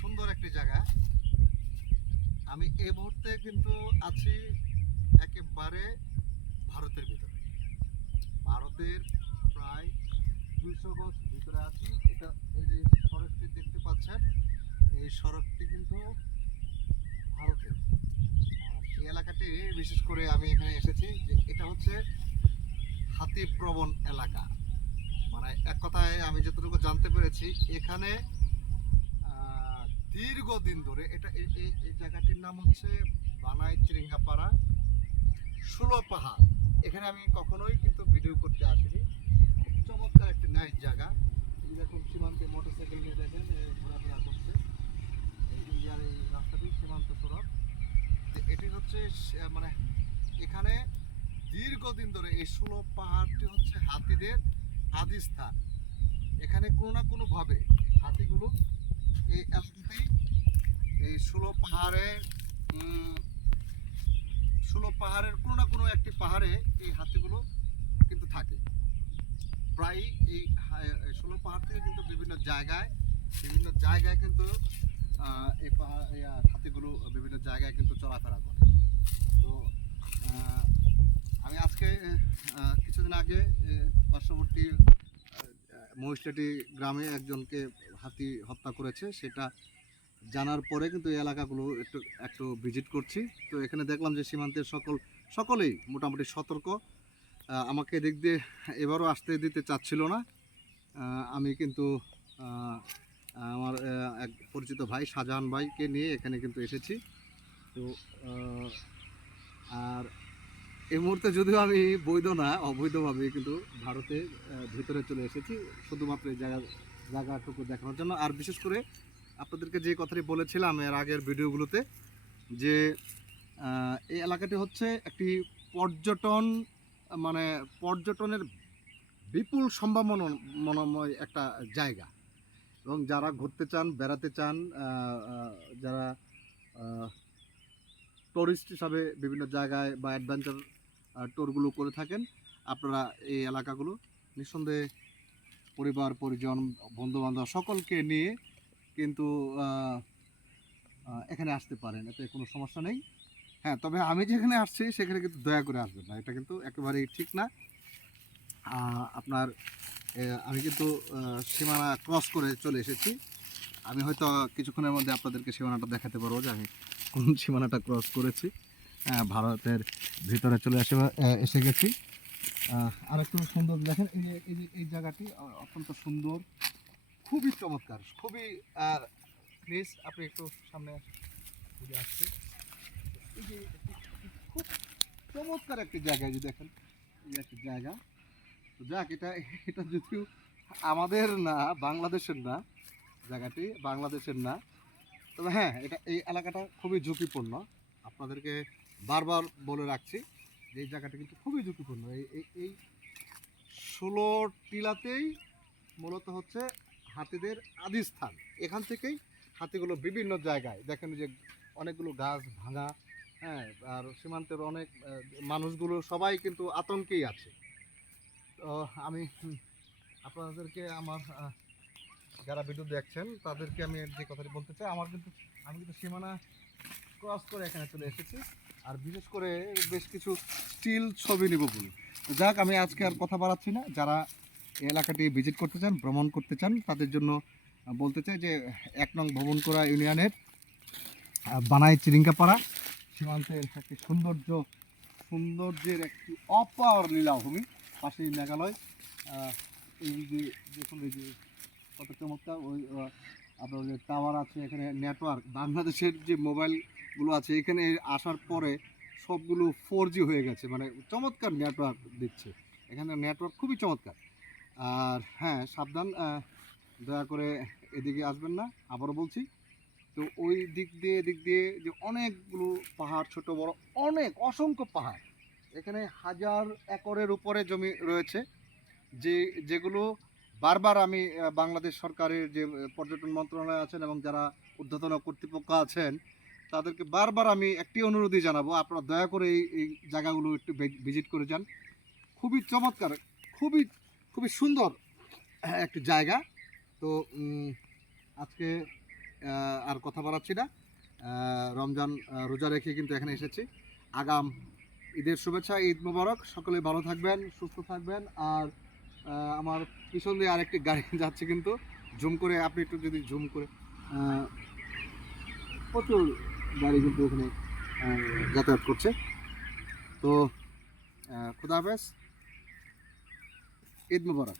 সুন্দর একটি জায়গা। আমি এই মুহূর্তে কিন্তু আছি একেবারে ভারতের ভিতরে। ভারতের প্রায় 200 গজ ভিতরে আছি। এটা এই যে সড়কটি দেখতে পাচ্ছেন, এই সড়কটি কিন্তু ভারতের। আর এই এলাকাটি বিশেষ করে আমি এখানে এসেছি যে এটা হচ্ছে হাতি প্রবণ এলাকা। মানে এক কথায় আমি যতটুকু জানতে পেরেছি এখানে দীর্ঘদিন ধরে এটা এই জায়গাটির নাম হচ্ছে বানাই চিরিঙ্গাপাড়া ষোলো পাহাড়। এখানে আমি কখনোই কিন্তু ভিডিও করতে আসিনি। খুব চমৎকার একটি নাইস জায়গা। এই দেখুন সীমান্তে মোটরসাইকেল নিয়ে দেখেন ঘোরাফেরা করছে। এই ইন্ডিয়ার এই রাস্তাটি সীমান্ত সড়ক। এটি হচ্ছে মানে এখানে দীর্ঘদিন ধরে এই ষোলো পাহাড়টি হচ্ছে হাতিদের আদি স্থান। এখানে কোনো না কোনোভাবে হাতিগুলো এই এলাকাতেই এই ষোলো পাহাড়ের কোনো না কোনো একটি পাহাড়ে এই হাতিগুলো কিন্তু থাকে। প্রায় এই 16 পাহাড় থেকে কিন্তু বিভিন্ন জায়গায় কিন্তু এই পাহাড় হাতিগুলো বিভিন্ন জায়গায় কিন্তু চলাফেরা করে। তো আমি আজকে কিছুদিন আগে পার্শ্ববর্তী মহিষাটি গ্রামে একজনকে হাতি হত্যা করেছে, সেটা জানার পরে কিন্তু এই এলাকাগুলো একটু ভিজিট করছি। তো এখানে দেখলাম যে সীমান্তের সকলেই মোটামুটি সতর্ক। আমাকে এদিক দিয়ে এবারও আসতে দিতে চাচ্ছিল না। আমি কিন্তু আমার এক পরিচিত ভাই শাহজাহান ভাইকে নিয়ে এখানে কিন্তু এসেছি। তো আর এই মুহূর্তে যদিও আমি বৈধ না, অবৈধভাবে কিন্তু ভারতের ভিতরে চলে এসেছি শুধুমাত্র এই জায়গাটুকু দেখানোর জন্য। আর বিশেষ করে আপনাদেরকে যে কথাটি বলেছিলাম এর আগের ভিডিওগুলোতে যে এই এলাকাটি হচ্ছে একটি পর্যটনের বিপুল সম্ভাবনাময় একটা জায়গা। এবং যারা ঘুরতে চান, বেড়াতে চান, যারা টুরিস্ট হিসাবে বিভিন্ন জায়গায় বা অ্যাডভেঞ্চার ট্যুরগুলো করে থাকেন, আপনারা এই এলাকাগুলো নিঃসন্দেহে পরিবার পরিজন বন্ধুবান্ধব সকলকে নিয়ে কিন্তু এখানে আসতে পারেন, এতে কোনো সমস্যা নেই। হ্যাঁ, তবে আমি যেখানে আসছি সেখানে কিন্তু দয়া করে আসবেন না, এটা কিন্তু একেবারেই ঠিক না। আপনার আমি কিন্তু সীমানা ক্রস করে চলে এসেছি। আমি হয়তো কিছুক্ষণের মধ্যে আপনাদেরকে সীমানাটা দেখাতে পারবো যে আমি কোন সীমানাটা ক্রস করেছি। ভারতের ভিতরে চলে এসে গেছি। আর একটু সুন্দর দেখেন, এই জায়গাটি অত্যন্ত সুন্দর, খুবই চমৎকার, খুবই প্লিজ আপনি একটু সামনে ঘুরে আসছে। এই যে খুব চমৎকার একটি জায়গা, যে দেখেন এই একটি জায়গা। তো যাক, এটা যদিও আমাদের না, বাংলাদেশের না, জায়গাটি বাংলাদেশের না, তবে হ্যাঁ এই এলাকাটা খুবই ঝুঁকিপূর্ণ। আপনাদেরকে বারবার বলে রাখছি যে এই জায়গাটা কিন্তু খুবই ঝুঁকিপূর্ণ। এই 16 টিলাতেই মূলত হচ্ছে হাতিদের আদি স্থান। এখান থেকেই হাতিগুলো বিভিন্ন জায়গায় দেখেন যে অনেকগুলো গাছ ভাঙা। হ্যাঁ, আর সীমান্তের অনেক মানুষগুলো সবাই কিন্তু আতঙ্কেই আছে। তো আমি আপনাদেরকে আমার যারা ভিডিও দেখছেন তাদেরকে আমি যে কথাটি বলতে চাই, আমি কিন্তু সীমানা ক্রস করে এখানে চলে এসেছি। আর বিশেষ করে বেশ কিছু স্টিল ছবি নিব বলে। যাক, আমি আজকে আর কথা বাড়াচ্ছি না। যারা এই এলাকাটি ভিজিট করতে চান, ভ্রমণ করতে চান, তাদের জন্য বলতে চাই যে 1 নং ভবনকোড়া ইউনিয়নের বানাই চিরিঙ্গাপাড়া সীমান্তের একটি সৌন্দর্যের একটি অপার লীলাভূমি। পাশেই মেঘালয়। এই যে দেখুন, এই যে কত চমৎকার। ওই আপনার যে টাওয়ার আছে এখানে, নেটওয়ার্ক বাংলাদেশের যে মোবাইলগুলো আছে এখানে আসার পরে সবগুলো 4G হয়ে গেছে, মানে চমৎকার নেটওয়ার্ক দিচ্ছে এখানে, নেটওয়ার্ক খুবই চমৎকার। আর হ্যাঁ, সাবধান, দয়া করে এদিকে আসবেন না, আবারও বলছি। তো ওই এদিক দিয়ে যে অনেকগুলো পাহাড়, ছোট বড় অসংখ্য পাহাড়, এখানে 1000 একরের উপরে জমি রয়েছে, যেগুলো বারবার আমি বাংলাদেশ সরকারের যে পর্যটন মন্ত্রণালয় আছেন এবং যারা ঊর্ধ্বতন কর্তৃপক্ষ আছেন তাদেরকে বারবার আমি একটি অনুরোধই জানাবো, আপনারা দয়া করে এই জায়গাগুলো একটু ভিজিট করে যান। খুবই চমৎকার, খুবই খুবই সুন্দর একটি জায়গা। তো আজকে আর কথা বাড়াচ্ছি না। রমজান রোজা রেখে কিন্তু এখানে এসেছি। আগাম ঈদের শুভেচ্ছা, ঈদ মোবারক। সকলে ভালো থাকবেন, সুস্থ থাকবেন। আর আমার পিছন দিয়ে আরেকটি গাড়ি যাচ্ছে, কিন্তু জুম করে আপনি একটু যদি জুম করে, প্রচুর গাড়ি কিন্তু এখানে যাতায়াত করছে। তো খুদা হাফেজ, ঈদ মোবারক।